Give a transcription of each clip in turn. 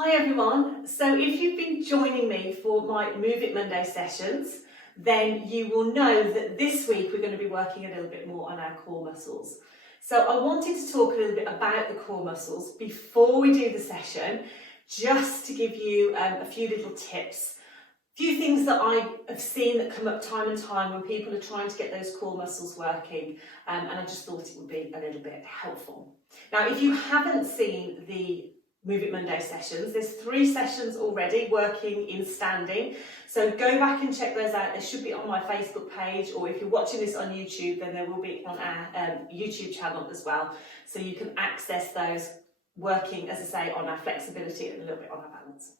Hi everyone, so if you've been joining me for my Move It Monday sessions, then you will know that this week we're going to be working a little bit more on our core muscles. So I wanted to talk a little bit about the core muscles before we do the session, just to give you a few little tips. A few things that I have seen that come up time and time when people are trying to get those core muscles working, and I just thought it would be a little bit helpful. Now, if you haven't seen the Move It Monday sessions, there's 3 sessions already working in standing, so go back and check those out. They should be on my Facebook page, or if you're watching this on YouTube, then they will be on our YouTube channel as well, so you can access those working, as I say, on our flexibility and a little bit on our balance.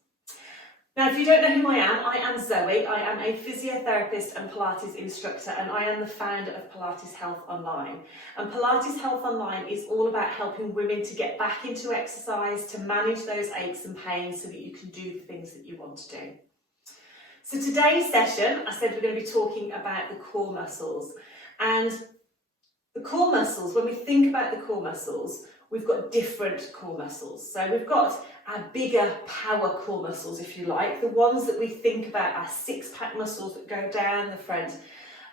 Now, if you don't know who I am Zoe. I am a physiotherapist and Pilates instructor, and I am the founder of Pilates Health Online. And Pilates Health Online is all about helping women to get back into exercise, to manage those aches and pains so that you can do the things that you want to do. So today's session, I said we're going to be talking about the core muscles. And the core muscles, when we think about the core muscles, we've got different core muscles. So we've got our bigger power core muscles, if you like, the ones that we think about, our six-pack muscles that go down the front.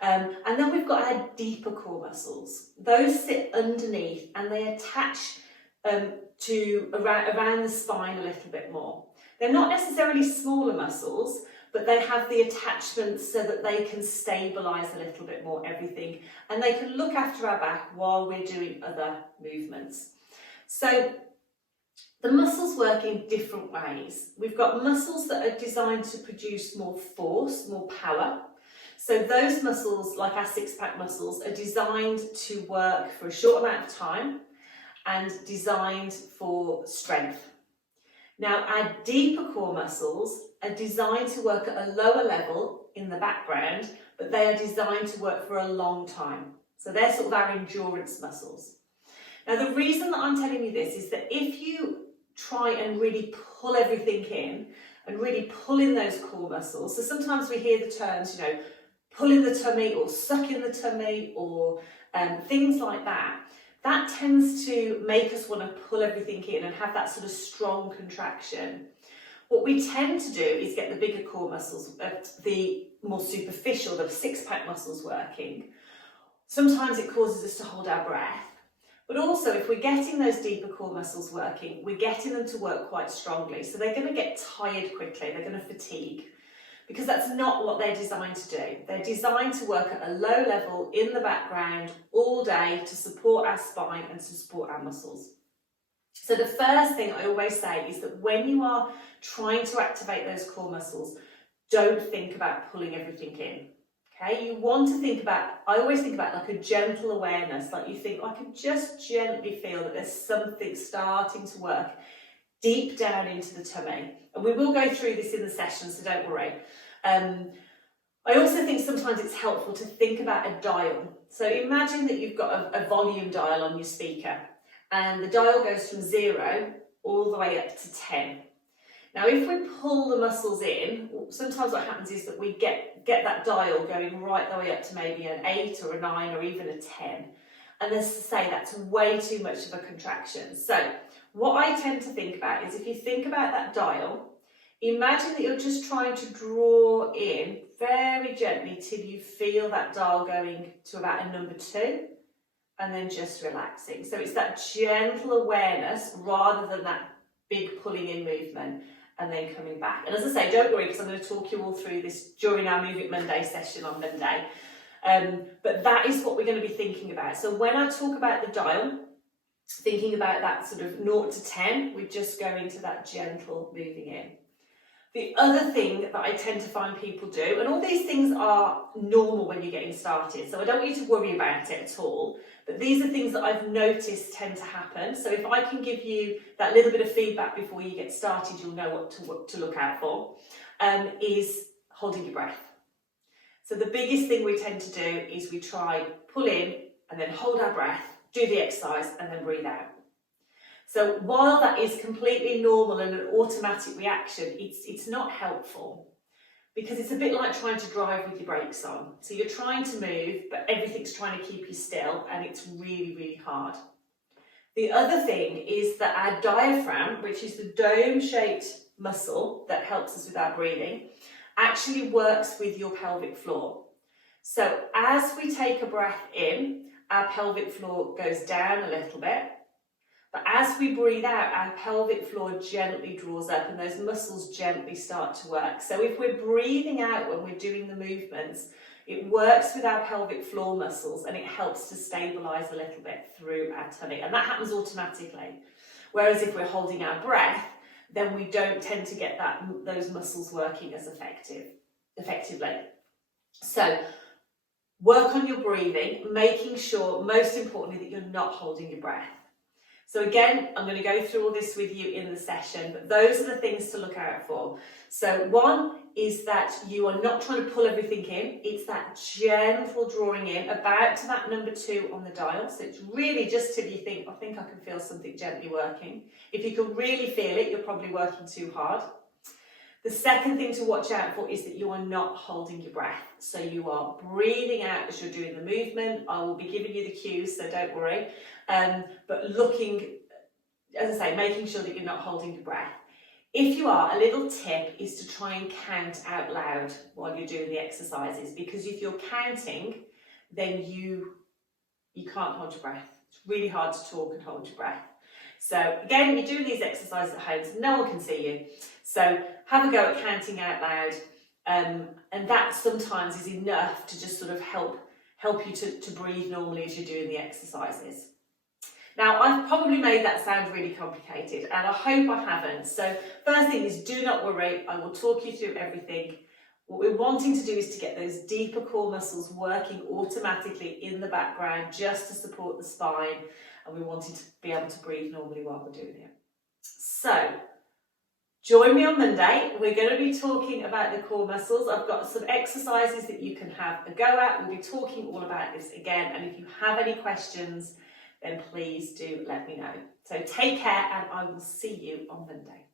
And then we've got our deeper core muscles. Those sit underneath and they attach around the spine a little bit more. They're not necessarily smaller muscles, but they have the attachments so that they can stabilise a little bit more everything, and they can look after our back while we're doing other movements. So the muscles work in different ways. We've got muscles that are designed to produce more force, more power. So those muscles, like our six-pack muscles, are designed to work for a short amount of time and designed for strength. Now, our deeper core muscles are designed to work at a lower level in the background, but they are designed to work for a long time. So they're sort of our endurance muscles. Now, the reason that I'm telling you this is that if you try and really pull everything in and really pull in those core muscles, so sometimes we hear the terms, pull in the tummy or suck in the tummy or things like that, that tends to make us want to pull everything in and have that sort of strong contraction. What we tend to do is get the bigger core muscles, the more superficial, the six-pack muscles working. Sometimes it causes us to hold our breath. But also, if we're getting those deeper core muscles working, we're getting them to work quite strongly. So they're going to get tired quickly, they're going to fatigue, because that's not what they're designed to do. They're designed to work at a low level in the background all day to support our spine and to support our muscles. So the first thing I always say is that when you are trying to activate those core muscles, don't think about pulling everything in. Okay, you want to think about, I always think about like a gentle awareness, like you think, I can just gently feel that there's something starting to work deep down into the tummy. And we will go through this in the session, so don't worry. I also think sometimes it's helpful to think about a dial. So imagine that you've got a volume dial on your speaker, and the dial goes from 0 all the way up to 10. Now, if we pull the muscles in, sometimes what happens is that we get that dial going right the way up to maybe an 8 or a 9 or even a 10. And as I say, that's way too much of a contraction. So what I tend to think about is if you think about that dial, imagine that you're just trying to draw in very gently till you feel that dial going to about a number 2 and then just relaxing. So it's that gentle awareness rather than that big pulling in movement, and then coming back. And as I say, don't worry, because I'm going to talk you all through this during our Move It Monday session on Monday. But that is what we're going to be thinking about. So when I talk about the dial, thinking about that sort of 0 to 10, we're just going to that gentle moving in. The other thing that I tend to find people do, and all these things are normal when you're getting started, so I don't want you to worry about it at all, but these are things that I've noticed tend to happen. So if I can give you that little bit of feedback before you get started, you'll know what to look out for, is holding your breath. So the biggest thing we tend to do is we try pull in and then hold our breath, do the exercise and then breathe out. So while that is completely normal and an automatic reaction, it's not helpful, because it's a bit like trying to drive with your brakes on. So you're trying to move, but everything's trying to keep you still, and it's really, really hard. The other thing is that our diaphragm, which is the dome-shaped muscle that helps us with our breathing, actually works with your pelvic floor. So as we take a breath in, our pelvic floor goes down a little bit, but as we breathe out, our pelvic floor gently draws up and those muscles gently start to work. So if we're breathing out when we're doing the movements, it works with our pelvic floor muscles and it helps to stabilise a little bit through our tummy, and that happens automatically. Whereas if we're holding our breath, then we don't tend to get those muscles working as effectively. So work on your breathing, making sure, most importantly, that you're not holding your breath. So again, I'm going to go through all this with you in the session, but those are the things to look out for. So one is that you are not trying to pull everything in. It's that gentle drawing in, about to that number 2 on the dial. So it's really just till you think, I think I can feel something gently working. If you can really feel it, you're probably working too hard. The second thing to watch out for is that you are not holding your breath. So you are breathing out as you're doing the movement. I will be giving you the cues, so don't worry. But looking, as I say, making sure that you're not holding your breath. If you are, a little tip is to try and count out loud while you're doing the exercises, because if you're counting, then you can't hold your breath. It's really hard to talk and hold your breath. So again, you're doing these exercises at home, so no one can see you. So have a go at counting out loud, and that sometimes is enough to just sort of help you to breathe normally as you're doing the exercises. Now, I've probably made that sound really complicated, and I hope I haven't. So first thing is, do not worry, I will talk you through everything. What we're wanting to do is to get those deeper core muscles working automatically in the background just to support the spine, and we wanted to be able to breathe normally while we're doing it. So join me on Monday. We're going to be talking about the core muscles. I've got some exercises that you can have a go at. We'll be talking all about this again, and if you have any questions, then please do let me know. So take care, and I will see you on Monday.